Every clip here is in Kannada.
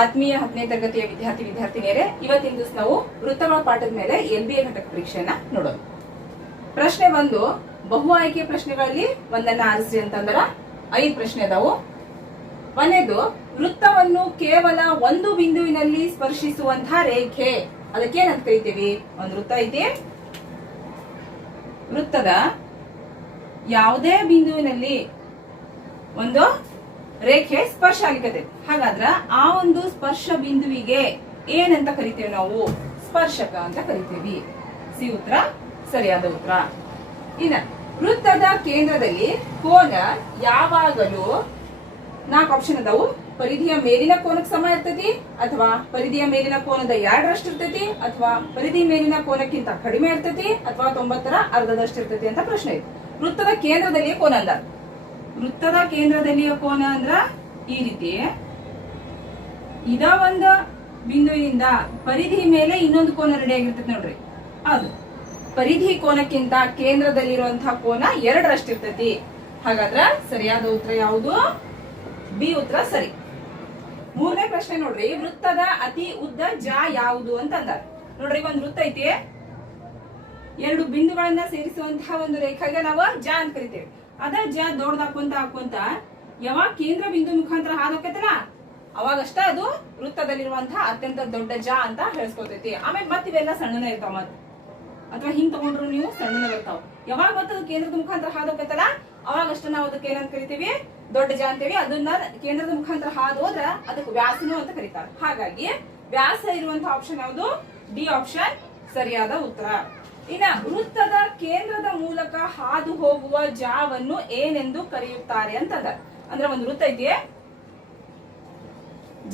ಆತ್ಮೀಯ 10ನೇ ತರಗತಿಯ ವಿದ್ಯಾರ್ಥಿನಿಯರೇ, ಇವತ್ತಿನ ದಿವಸ ನಾವು ವೃತ್ತಗಳ ಪಾಠದ ಮೇಲೆ LBA ಘಟಕ ಪರೀಕ್ಷೆಯನ್ನ ನೋಡೋಣ. ಪ್ರಶ್ನೆ 1, ಬಹು ಆಯ್ಕೆ ಪ್ರಶ್ನೆಗಳಲ್ಲಿ ಒಂದನ್ನ ಆರಿಸಿ ಅಂತಂದ್ರ 5 ಪ್ರಶ್ನೆ ಅದಾವು. ಒಂದೇದು, ವೃತ್ತವನ್ನು ಕೇವಲ ಒಂದು ಬಿಂದುವಿನಲ್ಲಿ ಸ್ಪರ್ಶಿಸುವಂತಹ ರೇಖೆ, ಅದಕ್ಕೇನಂತ ಕರಿತೀವಿ? ಒಂದು ವೃತ್ತ ಐತಿ, ವೃತ್ತದ ಯಾವುದೇ ಬಿಂದುವಿನಲ್ಲಿ ಒಂದು ರೇಖೆ ಸ್ಪರ್ಶ ಆಗ್ಲಿಕ್ಕೆ, ಹಾಗಾದ್ರ ಆ ಒಂದು ಸ್ಪರ್ಶ ಬಿಂದುವಿಗೆ ಏನಂತ ಕರಿತೇವೆ? ನಾವು ಸ್ಪರ್ಶಕ ಅಂತ ಕರಿತೀವಿ. ಸಿ ಉತ್ತರ ಸರಿಯಾದ ಉತ್ತರ. ಇನ್ನ ವೃತ್ತದ ಕೇಂದ್ರದಲ್ಲಿ ಕೋನ ಯಾವಾಗಲೂ 4 ಆಪ್ಷನ್ ಅದಾವು. ಪರಿಧಿಯ ಮೇಲಿನ ಕೋನಕ್ಕೆ ಸಮ ಇರ್ತೈತಿ, ಅಥವಾ ಪರಿಧಿಯ ಮೇಲಿನ ಕೋನದ 2ರಷ್ಟು ಇರ್ತೈತಿ, ಅಥವಾ ಪರಿಧಿ ಮೇಲಿನ ಕೋನಕ್ಕಿಂತ ಕಡಿಮೆ ಇರ್ತೈತಿ, ಅಥವಾ 90ರ ಅರ್ಧದಷ್ಟು ಇರ್ತೈತಿ ಅಂತ ಪ್ರಶ್ನೆ ಇದೆ. ವೃತ್ತದ ಕೇಂದ್ರದಲ್ಲಿಯ ಕೋನ ಅಂದ, ವೃತ್ತದ ಕೇಂದ್ರದಲ್ಲಿಯ ಕೋನ ಅಂದ್ರ ಈ ರೀತಿ, ಇದ ಒಂದು ಬಿಂದುವಿನಿಂದ ಪರಿಧಿ ಮೇಲೆ ಇನ್ನೊಂದು ಕೋನ ರೆಡಿ ಆಗಿರ್ತೈತಿ ನೋಡ್ರಿ, ಅದು ಪರಿಧಿ ಕೋನಕ್ಕಿಂತ ಕೇಂದ್ರದಲ್ಲಿರುವಂತಹ ಕೋನ 2ರಷ್ಟು ಇರ್ತೈತಿ. ಹಾಗಾದ್ರ ಸರಿಯಾದ ಉತ್ತರ ಯಾವುದು? ಬಿ ಉತ್ತರ ಸರಿ. 3ನೇ ಪ್ರಶ್ನೆ ನೋಡ್ರಿ, ವೃತ್ತದ ಅತಿ ಉದ್ದ ಜ ಯಾವುದು ಅಂತ ಅಂದಾರ. ನೋಡ್ರಿ, ಒಂದು ವೃತ್ತ ಐತಿ, 2 ಬಿಂದುಗಳನ್ನ ಸೇರಿಸುವಂತಹ ಒಂದು ರೇಖೆಗೆ ನಾವು ಜ ಅಂತ ಕರಿತೇವೆ. ಅದ ಜ ದೊಡ್ಡದ ಹಾಕೊಂತ ಯಾವಾಗ ಕೇಂದ್ರ ಬಿಂದು ಮುಖಾಂತರ ಹಾದೋಕೈತಲ್ಲ ಅವಾಗಷ್ಟ ಅದು ವೃತ್ತದಲ್ಲಿರುವಂತಹ ಅತ್ಯಂತ ದೊಡ್ಡ ಜ ಅಂತ ಹೇಳ್ಸ್ಕೊತೈತಿ. ಆಮೇಲೆ ಮತ್ತೆ ಇವೆಲ್ಲ ಸಣ್ಣನೇ ಇರ್ತಾವ, ಮತ್ ಅಥವಾ ಹಿಂಗ್ ತಗೊಂಡ್ರು ನೀವು ಸಣ್ಣನೇ ಬರ್ತಾವ. ಯಾವಾಗ ಮತ್ತ ಕೇಂದ್ರದ ಮುಖಾಂತರ ಹಾದೋಕೈತಲ್ಲ ಅವಾಗಷ್ಟ ನಾವು ಅದಕ್ಕೆ ಏನಂತ ಕರಿತೀವಿ? ದೊಡ್ಡ ಜ ಅಂತೀವಿ. ಅದನ್ನ ಕೇಂದ್ರದ ಮುಖಾಂತರ ಹಾದು ಹೋದ್ರ ಅದಕ್ಕೆ ವ್ಯಾಸನು ಅಂತ ಕರೀತಾರೆ. ಹಾಗಾಗಿ ವ್ಯಾಸ ಇರುವಂತಹ ಆಪ್ಷನ್ ಯಾವುದು? ಡಿ ಆಪ್ಷನ್ ಸರಿಯಾದ ಉತ್ತರ. ಇನ್ನ ವೃತ್ತದ ಕೇಂದ್ರದ ಮೂಲಕ ಹಾದು ಹೋಗುವ ಜಾವನ್ನು ಏನೆಂದು ಕರೆಯುತ್ತಾರೆ ಅಂತಂದ. ಅಂದ್ರೆ ಒಂದು ವೃತ್ತ ಐತಿ,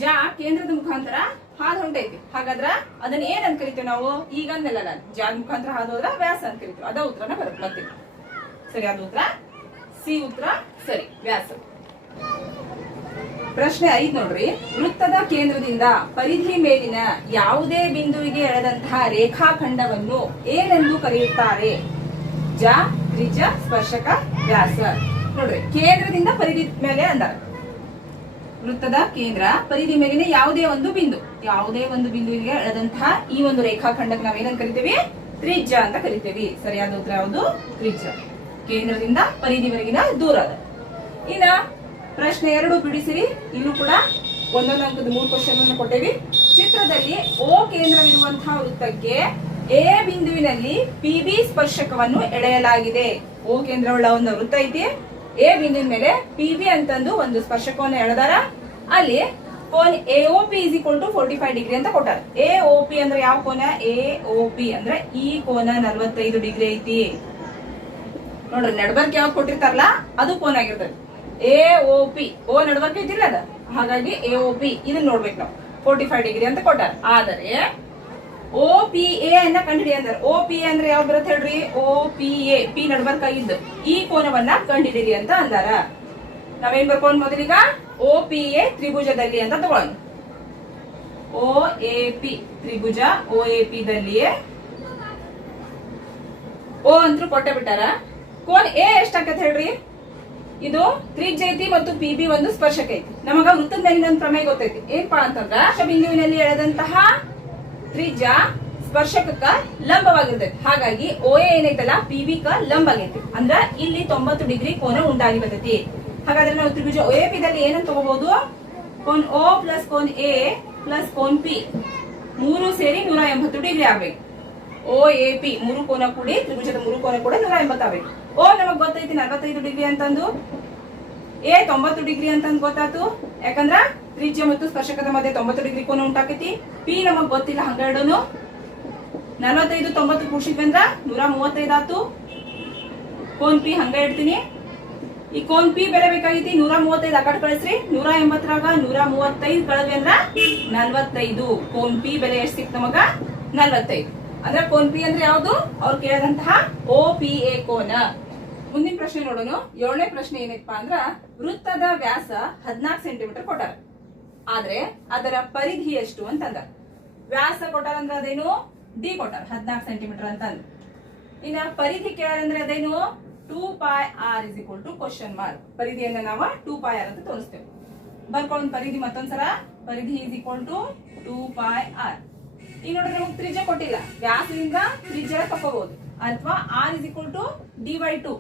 ಜ ಕೇಂದ್ರದ ಮುಖಾಂತರ ಹಾದು ಹೊಂಟೈತಿ, ಹಾಗಾದ್ರ ಅದನ್ನ ಏನಂತ ಕರಿತೀವಿ ನಾವು? ಈಗ ಅಂದಲ್ಲ, ಜ ಮುಖಾಂತರ ಹಾದು ಹೋದ್ರ ವ್ಯಾಸ ಅಂತ ಕರಿತೀವಿ. ಅದ ಉತ್ತರನ ಬರುತ್ತೆ. ಮತ್ತೆ ಸರಿಯಾದ ಉತ್ತರ ಸಿ ಉತ್ತರ ಸರಿ, ವ್ಯಾಸ. ಪ್ರಶ್ನೆ 5 ನೋಡ್ರಿ, ವೃತ್ತದ ಕೇಂದ್ರದಿಂದ ಪರಿಧಿ ಮೇಲಿನ ಯಾವುದೇ ಬಿಂದುವಿಗೆ ಎಳೆದಂತಹ ರೇಖಾಖಂಡವನ್ನು ಏನೆಂದು ಕರೆಯುತ್ತಾರೆ? ಜ, ತ್ರಿಜ್ಯ, ಸ್ಪರ್ಶಕ, ವ್ಯಾಸ. ನೋಡ್ರಿ, ಕೇಂದ್ರದಿಂದ ಪರಿಧಿ ಮೇಲೆ ಅಂದಾರ. ವೃತ್ತದ ಕೇಂದ್ರ ಪರಿಧಿ ಮೇಲಿನ ಯಾವುದೇ ಒಂದು ಬಿಂದುವಿಗೆ ಎಳೆದಂತಹ ಈ ಒಂದು ರೇಖಾಖಂಡಕ್ಕೆ ನಾವೇನಂತ ಕರಿತೀವಿ? ತ್ರಿಜ್ಯ ಅಂತ ಕರಿತೀವಿ. ಸರಿಯಾದ ಉತ್ತರ ಯಾವುದು? ತ್ರಿಜ್ಯ. ಕೇಂದ್ರದಿಂದ ಪರಿಧಿವರೆಗಿನ ದೂರ ಅದ. ಇನ್ನ ಪ್ರಶ್ನೆ 2 ಬಿಡಿಸಿರಿ. ಇಲ್ಲೂ ಕೂಡ ಒಂದೊಂದು ಅಂಕದ 3 ಕ್ವಶನ್ ಅನ್ನು ಕೊಟ್ಟೇವಿ. ಚಿತ್ರದಲ್ಲಿ ಓ ಕೇಂದ್ರವಿರುವಂತಹ ವೃತ್ತಕ್ಕೆ ಎ ಬಿಂದುವಿನಲ್ಲಿ PB ಸ್ಪರ್ಶಕವನ್ನು ಎಳೆಯಲಾಗಿದೆ. ಓ ಕೇಂದ್ರವುಳ್ಳ ಒಂದು ವೃತ್ತ ಐತಿ, ಎ ಬಿಂದುವಿನ ಮೇಲೆ PB ಅಂತಂದು ಒಂದು ಸ್ಪರ್ಶಕವನ್ನು ಎಳೆದಾರ. ಅಲ್ಲಿ ಕೋನ AOP = 45 ಡಿಗ್ರಿ ಅಂತ ಕೊಟ್ಟಾರ. AOP ಅಂದ್ರೆ ಯಾವ ಕೋನ? AOP ಅಂದ್ರೆ ಈ ಕೋನ 45 ಡಿಗ್ರಿ ಐತಿ. ನೋಡ್ರಿ, ನಡ್ಬರ್ಕ್ ಯಾವ್ದು ಕೊಟ್ಟಿರ್ತಾರಲ್ಲ ಅದು ಕೋನ ಆಗಿರ್ತದೆ. AOP, ಓ ನಡ್ಬರ್ಕ್ ಐತಿಲ್ಲ ಅದ, ಹಾಗಾಗಿ AOP ಇದನ್ನ ನೋಡ್ಬೇಕು ನಾವು. 45 ಡಿಗ್ರಿ ಅಂತ ಕೊಟ್ಟಾರ. ಆದರೆ OPA ಅನ್ನ ಕಂಡುಹಿಡಿಯ ಅಂದಾರ. OPA ಅಂದ್ರೆ ಯಾವ್ದು ಬರುತ್ತೆ ಹೇಳ್ರಿ? OPA, P ನಡ್ಬರ್ಕ್ ಆಗಿದ್ದು ಈ ಕೋನವನ್ನ ಕಂಡುಹಿಡಿರಿ ಅಂತ ಅಂದಾರ. ನಾವೇನ್ ಬರ್ಕೊಂಡು ಮೊದಲಿಗ OPA ತ್ರಿಭುಜದಲ್ಲಿ ಅಂತ ತಗೊಳ್ಳೋಣ. OAP ತ್ರಿಭುಜ, OAP ದಲ್ಲಿಯೇ ಓ ಅಂತೂ ಕೊಟ್ಟೆ ಬಿಟ್ಟಾರ. ಕೋನ ಎ ಎಷ್ಟಾಕತ್ ಹೇಳ್ರಿ? ಇದು ತ್ರಿಜ್ಯ ಐತಿ ಮತ್ತು PB ಒಂದು ಸ್ಪರ್ಶಕ ಐತಿ. ನಮಗ ವೃತ್ತದ ಮೇಲಿನ ಒಂದು ಪ್ರಮೇಯ ಗೊತ್ತೈತಿ. ಏನಪ್ಪಾ ಅಂತಂದ್ರ, ಬಿಂದುವಿನಲ್ಲಿ ಎಳೆದಂತಹ ತ್ರಿಜ್ಯ ಸ್ಪರ್ಶಕಕ್ಕ ಲಂಬವಾಗಿರ್ತೈತಿ. ಹಾಗಾಗಿ OA ಏನೈತಲ್ಲ PB ಕ ಲಂಬ ಆಗೈತಿ. ಅಂದ್ರ ಇಲ್ಲಿ 90 ಡಿಗ್ರಿ ಕೋನ ಉಂಟಾಗಿ ಬರ್ತೈತಿ. ಹಾಗಾದ್ರೆ ನಾವು ತ್ರಿಭುಜ OAP ದಲ್ಲಿ ಏನಂತ ತಗೋಬಹುದು? Cone O plus cone A plus cone P 3 ಸೇರಿ 180 ಡಿಗ್ರಿ ಆಗ್ಬೇಕು. OAP 3 ಕೋನ ಕೂಡಿ ತ್ರಿಭುಜದ 3 ಕೋನ ಕೂಡ 180 ಆಗ್ಬೇಕು. ಓ ನಮಗ್ ಗೊತ್ತೈತಿ 45 ಡಿಗ್ರಿ ಅಂತಂದು, A 90 ಡಿಗ್ರಿ ಅಂತಂದು ಗೊತ್ತಾತು. ಯಾಕಂದ್ರ ತ್ರಿಜ್ಯ ಮತ್ತು ಸ್ಪರ್ಶಕದ ಮಧ್ಯೆ 90 ಡಿಗ್ರಿ ಕೋನ ಉಂಟಾಕೈತಿ. P ನಮಗ್ ಗೊತ್ತಿಲ್ಲ, ಹಂಗೆರಡನು 45 90 ಕೂಡಿಸಿದ್ವಿ ಅಂದ್ರ 135 ಆತು. ಕೋನ್ P ಹಂಗ ಇಡ್ತೀನಿ. ಈ ಕೋನ್ P ಬೆಲೆ ಬೇಕಾಗೈತಿ 135 ಆ ಕಡೆ ಕಳಿಸ್ರಿ. 180ರಾಗ 135 ಕಳೆದ್ವಿ ಅಂದ್ರ 45. ಕೋನ್ P ಬೆಲೆ ಎಷ್ಟು ಸಿಕ್ತ ನಮಗ? 45. ಅಂದ್ರೆ ಕೋನ್ P ಅಂದ್ರೆ ಯಾವುದು? ಅವ್ರು ಕೇಳಿದಂತಹ OPA ಕೋನ. ಮುಂದಿನ ಪ್ರಶ್ನೆ ನೋಡೋಣ. 7ನೇ ಪ್ರಶ್ನೆ ಏನಪ್ಪಾ ಅಂದ್ರ, ವೃತ್ತದ ವ್ಯಾಸ 14 ಸೆಂಟಿಮೀಟರ್ ಕೊಟ್ಟಾರ, ಆದ್ರೆ ಅದರ ಪರಿಧಿ ಎಷ್ಟು ಅಂತಂದ. ವ್ಯಾಸ ಕೊಟ್ಟಾರ ಅಂದ್ರೆ ಅದೇನು? ಡಿ ಕೊಟ್ಟಾರ, 14 ಸೆಂಟಿಮೀಟರ್ ಅಂತಂದ. ಇನ್ನ ಪರಿಧಿ ಕೇಳಂದ್ರೆ ಅದೇನು? 2πr = question mark. ಪರಿಧಿಯನ್ನ ನಾವು 2πr ಅಂತ ತೋರಿಸ್ತೇವೆ. ಬರ್ಕೊಂಡು ಪರಿಧಿ ಮತ್ತೊಂದ್ಸಲ ಪರಿಧಿ ಇಸ್ ಈಕ್ವಲ್ ಟು 2πr. ಈಗ ನೋಡ್ರಿ ನಮಗೆ ತ್ರಿಜ್ಯ ಕೊಟ್ಟಿಲ್ಲ, ವ್ಯಾಸದಿಂದ ತ್ರಿಜ್ಯ ತಕೋಬಹುದು, ಅಥವಾ R is equal to d/2.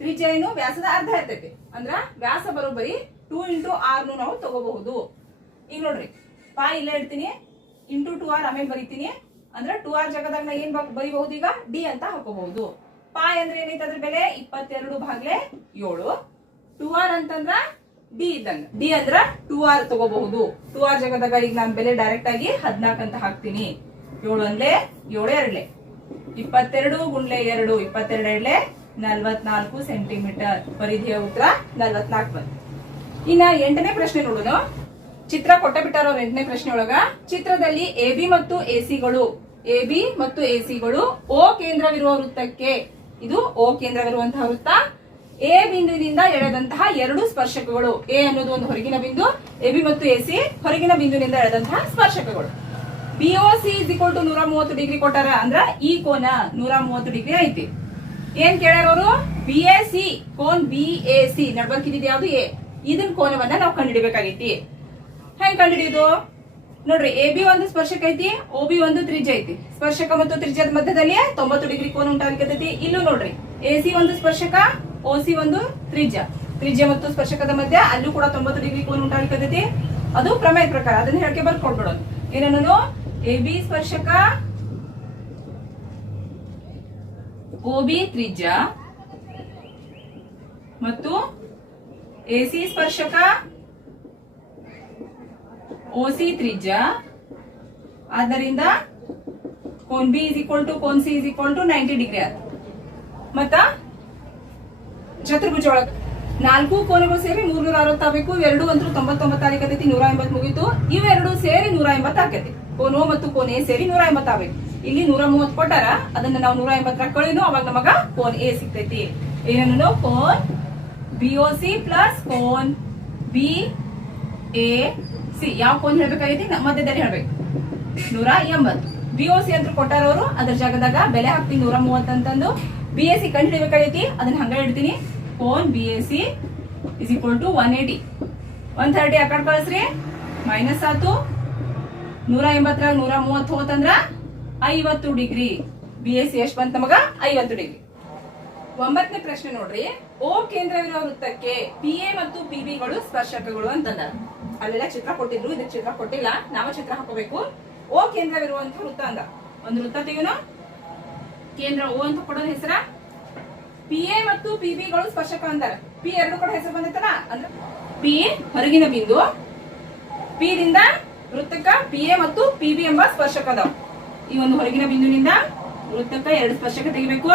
ತ್ರಿಜ್ಯ ಏನು ವ್ಯಾಸದ ಅರ್ಧ ಇರ್ತೈತಿ, ಅಂದ್ರ ವ್ಯಾಸ ಬರೋಬ್ಬರಿ 2 ಇಂಟು ಆರ್ ನಾವು ತಗೋಬಹುದು. ಈಗ ನೋಡ್ರಿ ಪಾಯ್ ಇಲ್ಲೇ ಇಡ್ತೀನಿ, ಇಂಟು 2r ಆಮೇಲೆ ಬರೀತೀನಿ, ಅಂದ್ರೆ 2r ಜಾಗದಾಗ ನಾ ಏನ್ ಬರೀಬಹುದು, ಈಗ ಡಿ ಅಂತ ಹಾಕೋಬಹುದು. ಪಾಯ್ ಅಂದ್ರೆ ಏನೈತೆ ಅದ್ರ ಬೆಲೆ 22/7. 2r ಅಂತಂದ್ರ ಡಿ ಇದ್ದಂಗ, ಡಿ ಅಂದ್ರ 2r ತಗೋಬಹುದು. 2r ಜಾಗದಾಗ ಈಗ ನಾನು ಬೆಲೆ ಡೈರೆಕ್ಟ್ ಆಗಿ 14 ಅಂತ ಹಾಕ್ತೀನಿ. 7 1 7 2 22 ಗುಂಡ್ಲೆ 2 22 44 ಸೆಂಟಿಮೀಟರ್. ಪರಿಧಿಯ ಉತ್ತರ 44 ಬಂತು. ಇನ್ನ 8ನೇ ಪ್ರಶ್ನೆ ನೋಡೋಣ. ಚಿತ್ರ ಕೊಟ್ಟ ಬಿಟ್ಟಾರ ಅವ್ರ 8ನೇ ಪ್ರಶ್ನೆ ಒಳಗ. ಚಿತ್ರದಲ್ಲಿ ಎಬಿ ಮತ್ತು ಎಸಿಗಳು ಓ ಕೇಂದ್ರವಿರುವ ವೃತ್ತಕ್ಕೆ, ಇದು ಓ ಕೇಂದ್ರವಿರುವಂತಹ ವೃತ್ತ, ಎ ಬಿಂದುವಿನಿಂದ ಎಳೆದಂತಹ 2 ಸ್ಪರ್ಶಕಗಳು. ಎ ಅನ್ನೋದು ಒಂದು ಹೊರಗಿನ ಬಿಂದು, ಎಬಿ ಮತ್ತು ಎಸಿ ಹೊರಗಿನ ಬಿಂದುವಿನಿಂದ ಎಳೆದಂತಹ ಸ್ಪರ್ಶಕಗಳು. ಬಿಒಸಿ ಇಸ್ ಈಕ್ವಲ್ ಟು 130 ಡಿಗ್ರಿ ಕೊಟ್ಟಾರ, ಅಂದ್ರ ಈ ಕೋನ 130 ಡಿಗ್ರಿ ಐತಿ. ಏನ್ ಕೇಳ್ಯಾರ ಅವರು, ಬಿಎಸಿ ಕೋನ್ ಬಿಎಸಿ ನಡ್ಬರ್ಕಿದ್ ಯಾವ್ದು ಎ, ಇದನ್ ಕೋನವನ್ನ ನಾವು ಕಂಡುಹಿಡಿಬೇಕಾಗೈತಿ. ಹೆಂಗ್ ಕಂಡುಹಿಡಿಯುದು ನೋಡ್ರಿ, ಎ ಬಿ ಒಂದು ಸ್ಪರ್ಶಕ ಐತಿ, ಒ ಬಿ ಒಂದು ತ್ರಿಜ್ಯ ಐತಿ. ಸ್ಪರ್ಶಕ ಮತ್ತು ತ್ರಿಜ್ಯದ ಮಧ್ಯದಲ್ಲಿ 90 ಡಿಗ್ರಿ ಕೋನ ಉಂಟಾಗತೈತಿ. ಇಲ್ಲೂ ನೋಡ್ರಿ, ಎಸಿ ಒಂದು ಸ್ಪರ್ಶಕ, ಓಸಿ ಒಂದು ತ್ರಿಜ್ಯ ಮತ್ತು ಸ್ಪರ್ಶಕದ ಮಧ್ಯ ಅಲ್ಲೂ ಕೂಡ 90 ಡಿಗ್ರಿ ಕೋನ ಉಂಟಾಗತೈತಿ. ಅದು ಪ್ರಮೇಯ ಪ್ರಕಾರ, ಅದನ್ನ ಹೇಳಿಕೆ ಬರ್ಕೊಡ್ಬಿಡೋದು. ಏನನ್ನೋದು, ಎ ಬಿ ಸ್ಪರ್ಶಕ, ಒಬಿ ತ್ರಿಜ್ಯ ಮತ್ತು ಎಸಿ ಸ್ಪರ್ಶಕ, ಓಸಿ ತ್ರಿಜ್ಯ. ಆದ್ದರಿಂದ ಕೋನ್ ಬಿ ಇಸ್ ಈಕ್ವಲ್ ಟು ಕೋನ್ C is equal to 90 degree ಆಯ್ತು. ಮತ್ತ ಚತುರ್ಭುಜ ಒಳಗ 4 ಕೋನಗಳು ಸೇರಿ 360 ಆಗಬೇಕು. ಇವೆರಡು ಅಂತೂ 99 ಆಗತೈತಿ, 180 ಮುಗಿತು. ಇವೆರಡು ಸೇರಿ 180 ಆಕೈತಿ. ಕೋನ್ ಓ ಮತ್ತು ಕೋನ್ ಎ ಸೇರಿ 180 ಆಗ್ಬೇಕು. ಇಲ್ಲಿ 130 ಕೊಟ್ಟಾರ, ಅದನ್ನ ನಾವು 180 ಕಳಿನು, ಅವಾಗ ನಮಗ ಕೋನ್ ಎ ಸಿಗ್ತೈತಿ. ಏನನ್ನು, ಕೋನ್ ಬಿಒಸಿ ಪ್ಲಸ್ ಕೋನ್ ಬಿ ಎ ಸಿ. ಯಾವ ಕೋನ್ ಹೇಳ್ಬೇಕಾಗೈತಿ, ಮಧ್ಯದಲ್ಲಿ ಹೇಳ್ಬೇಕು. 180. ಬಿಒಸಿ ಅಂತ ಕೊಟ್ಟಾರ ಅವರು, ಅದ್ರ ಜಾಗದಾಗ ಬೆಲೆ ಹಾಕ್ತೀನಿ 130 ಅಂತಂದು. ಬಿ ಎ ಸಿ ಕಂಡು ಹಿಡಿಬೇಕಾಗೈತಿ, ಅದನ್ನ ಹಂಗ ಇಡ್ತೀನಿ. ಕೋನ್ B A C is equal to 180. 130 ಆ ಕಡೆ ಕಳಿಸ್ರಿ, ಮೈನಸ್ ಆತು. 180 130 ಹೋತಂದ್ರ 50 ಡಿಗ್ರಿ. ಬಿ ಎ ಸಿ ಎಷ್ಟು ಬಂತ ನಮಗ, 50 ಡಿಗ್ರಿ. 9ನೇ ಪ್ರಶ್ನೆ ನೋಡ್ರಿ. ಓ ಕೇಂದ್ರವಿರುವ ವೃತ್ತಕ್ಕೆ ಪಿ ಎ ಮತ್ತು ಪಿಬಿಗಳು ಸ್ಪರ್ಶಕಗಳು ಅಂತಂದ. ಅಲ್ಲೆಲ್ಲ ಚಿತ್ರ ಕೊಟ್ಟಿದ್ರು, ಇದಕ್ಕೆ ಚಿತ್ರ ಕೊಟ್ಟಿಲ್ಲ, ನಾವ ಚಿತ್ರ ಹಾಕೋಬೇಕು. ಓ ಕೇಂದ್ರವಿರುವಂತ ವೃತ್ತ ಅಂದ. ಒಂದು ವೃತ್ತ ತೆಗೆನು, ಕೇಂದ್ರ ಓ ಅಂತ ಕೊಡೋದ ಹೆಸರ. ಪಿ ಎ ಮತ್ತು ಪಿಬಿಗಳು ಸ್ಪರ್ಶಕ ಅಂದಾರ. ಪಿ ಎರಡು ಕಡೆ ಹೆಸರು ಬಂದೈತಲ್ಲ, ಅಂದ್ರೆ ಪಿ ಹೊರಗಿನ ಬಿಂದು, ಪಿ ದಿಂದ ವೃತ್ತಕ್ಕ ಪಿ ಎ ಮತ್ತು ಪಿಬಿ ಎಂಬ ಸ್ಪರ್ಶಕ ಅದಾವ. ಈ ಒಂದು ಹೊರಗಿನ ಬಿಂದುವಿನಿಂದ ವೃತ್ತಕ್ಕ 2 ಸ್ಪರ್ಶಕ ತೆಗಿಬೇಕು.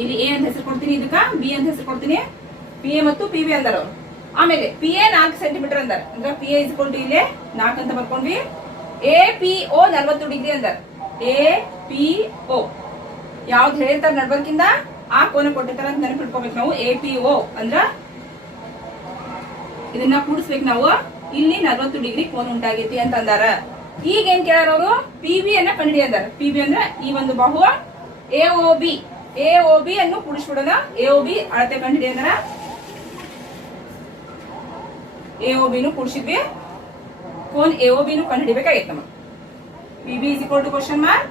ಇಲ್ಲಿ ಎ ಅಂತ ಹೆಸರು ಕೊಡ್ತೀನಿ, ಇದಕ್ಕ ಬಿ ಅಂತ ಹೆಸರು ಕೊಡ್ತೀನಿ. ಪಿ ಎ ಮತ್ತು ಪಿಬಿ ಅಂದಾರ ಅವ್ರು. ಆಮೇಲೆ ಪಿ ಎ 4 ಸೆಂಟಿಮೀಟರ್ ಅಂದಾರ, ಅಂದ್ರೆ ಪಿ ಎ ಇಸ್ಕೊಂಡು ಇಲ್ಲಿ 4 ಅಂತ ಬರ್ಕೊಂಡ್ವಿ. ಎ ಪಿ ಓ 40 ಡಿಗ್ರಿ ಅಂದಾರ. ಎ ಪಿ ಓ ಯಾವ್ದು ಹೇಳ್ತಾರ ನಡ್ಬರ್ಕಿಂದ ಆ ಕೋನ ಕೊಟ್ಟಿರ್ತಾರ ಅಂತ ನೆನಪಿಟ್ಕೋಬೇಕು ನಾವು. ಎ ಪಿ ಓ ಅಂದ್ರ ಇದನ್ನ ಕೂಡಿಸ್ಬೇಕು ನಾವು. ಇಲ್ಲಿ 40 ಡಿಗ್ರಿ ಕೋನ ಉಂಟಾಗೈತಿ ಅಂತ ಅಂದಾರ. ಈಗ ಏನ್ ಕೇಳಾರ ಅವರು, ಪಿ ಬಿ ಅನ್ನ ಕಂಡುಹಿಡಿ ಅಂದಾರ. ಪಿ ಬಿ ಅಂದ್ರೆ ಈ ಒಂದು ಬಾಹು ಎ ಒ ಬಿ ಅನ್ನು ಕೂಡಿಸ್ಬಿಡೋಣ. ಎ ಒ ಬಿ ಅಳತೆ ಕಂಡುಹಿಡಿ ಅಂದಾರ. ಎ ಒ ಬಿನು ಕೂಡಿಸಿದ್ವಿ, ಕೋನ್ ಎ ಒ ಬಿನು ಕಂಡುಹಿಡಿಬೇಕಾಗಿತ್ತು ನಮಗೆ. P B is equal to question mark,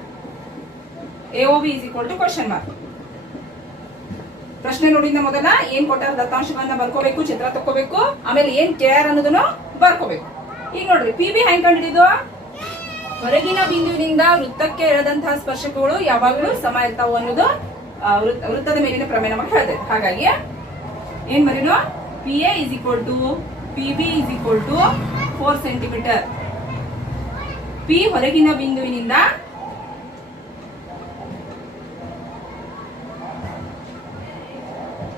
A O B is equal to question mark. ಪ್ರಶ್ನೆ ನೋಡಿದ ಮೊದಲ ಏನ್ ಕೊಟ್ಟಾರ ದತ್ತಾಂಶಗಳನ್ನ ಬರ್ಕೋಬೇಕು, ಚಿತ್ರ ತಕ್ಕೋಬೇಕು, ಆಮೇಲೆ ಏನ್ ಕೇರ್ ಅನ್ನೋದನ್ನು ಬರ್ಕೋಬೇಕು. ಈಗ ನೋಡ್ರಿ, ಪಿ ಬಿ ಹೆಂಗ್ ಕಂಡುಹಿಡಿದು, ಹೊರಗಿನ ಬಿಂದುವಿನಿಂದ ವೃತ್ತಕ್ಕೆ ಎಳೆದಂತಹ ಸ್ಪರ್ಶಕಗಳು ಯಾವಾಗಲೂ ಸಮ ಇರ್ತಾವ ಅನ್ನೋದು ವೃತ್ತದ ಮೇಲಿನ ಪ್ರಮೇಯ ನಮಗೆ ಹೇಳಿದೆ. ಹಾಗಾಗಿ ಏನ್ ಬರೀನು, P A is equal to P B is equal to 4 centimetre. P ಹೊರಗಿನ ಬಿಂದುವಿನಿಂದ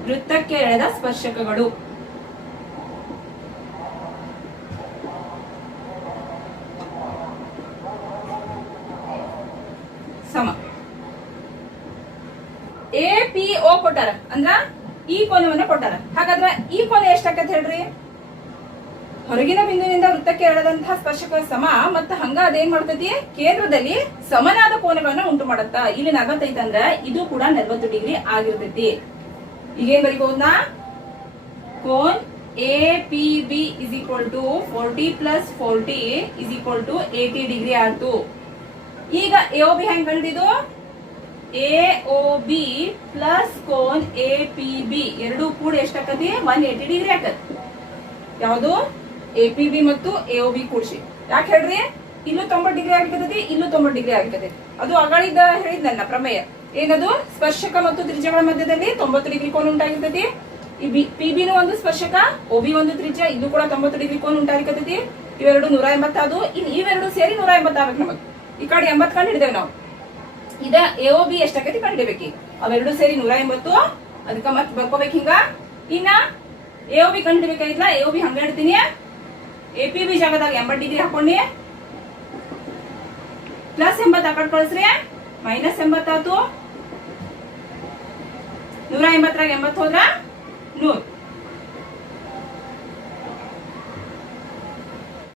ವೃತ್ತಕ್ಕೆ ಎಳೆದ ಸ್ಪರ್ಶಕಗಳು ಸಮ. ಎ ಪಿ ಓ ಕೊಟ್ಟಾರ, ಅಂದ್ರ ಈ ಕೋನವನ್ನ ಕೊಟ್ಟಾರ. ಹಾಗಾದ್ರೆ ಈ ಕೋನ ಎಷ್ಟಾಕತ್ ಹೇಳ್ರಿ, ಹೊರಗಿನ ಬಿಂದುವಿನಿಂದ ವೃತ್ತಕ್ಕೆ ಎಳೆದಂತಹ ಸ್ಪರ್ಶಕ ಸಮ, ಮತ್ತ ಹಂಗ ಅದೇನ್ ಮಾಡ್ತೈತಿ, ಕೇಂದ್ರದಲ್ಲಿ ಸಮನಾದ ಕೋನಗಳನ್ನ ಉಂಟು ಮಾಡತ್ತ. ಇಲ್ಲಿ 45 ಅಂದ್ರ ಇದು ಕೂಡ 40 ಡಿಗ್ರಿ ಆಗಿರ್ತೈತಿ. ಈಗೇನ್ ಬರಿಬಹುದಾ, ಕೋನ್ A P B is equal to 40 plus 40 is equal to 80 degree ಆಯ್ತು. ಈಗ ಎ ಒ ಬಿ ಹೆಂಗ್ ಕಂಡಿದ್ದು? ಎ ಒ ಬಿ ಪ್ಲಸ್ ಕೋನ್ ಎ ಪಿ ಬಿ ಎರಡು ಕೂಡ ಎಷ್ಟಾಕತಿ? 180 ಡಿಗ್ರಿ ಆಕತಿ. ಯಾವುದು? ಎ ಪಿ ಬಿ ಮತ್ತು ಎ ಒ ಬಿ ಕೂಡಿಸಿ. ಯಾಕೆ ಹೇಳ್ರಿ? ಇಲ್ಲೂ 90 ಡಿಗ್ರಿ ಆಗಿರ್ತೈತಿ, ಇಲ್ಲೂ 90 ಡಿಗ್ರಿ ಆಗಿರ್ತೈತಿ. ಅದು ಅಗಳಿಂದ ಹೇಳಿದ್ನಲ್ಲ ಪ್ರಮೇಯ. ಏನದು? ಸ್ಪರ್ಶಕ ಮತ್ತು ತ್ರಿಜ್ಯಗಳ ಮಧ್ಯದಲ್ಲಿ 90 ಡಿಗ್ರಿ ಕೋನ ಉಂಟಾಗಿರ್ತೈತಿ. ಈ ಪಿ ಬಿನೂ ಒಂದು ಸ್ಪರ್ಶಕ, ಒ ಬಿ ಒಂದು ತ್ರಿಜ್ಯ, ಇಲ್ಲೂ ಕೂಡ 90 ಡಿಗ್ರಿ ಕೋನ ಉಂಟಾಗಿರ್ತೈತಿ. ಇವೆರಡು 180 ಅದು. ಇನ್ ಇವೆರಡು ಸೇರಿ 180 ಆಗ್ಬೇಕು ನಮಗ್. ಈ ಕಡೆ 80 ಕಂಡು ಹಿಡಿದೇವ್ ನಾವು. ಇದ ಎ ಒ ಬಿ ಎಷ್ಟಾಕೈತಿ ಕಂಡು ಹಿಡಿಬೇಕಿ. ಅವೆರಡು ಸೇರಿ 180. ಅದಕ್ಕ ಮತ್ ಬರ್ಕೋಬೇಕು ಹಿಂಗ. ಇನ್ನ ಎ ಒ ಬಿ ಕಂಡು ಹಿಡಿಬೇಕಾಗಿಲ್ಲ. ಎ ಒ ಬಿ ಹಂಗ ಹಿಡ್ತೀನಿ. ಎ ಪಿ ಬಿ ಜಾಗದಾಗ 80 ಡಿಗ್ರಿ ಹಾಕೊಂಡಿ ಪ್ಲಸ್ 80 ಆ ಕಡೆ ಕಳಿಸ್ರಿ, ಮೈನಸ್ 80 ಆತು. 180 80 ಹೋದ್ರ 100.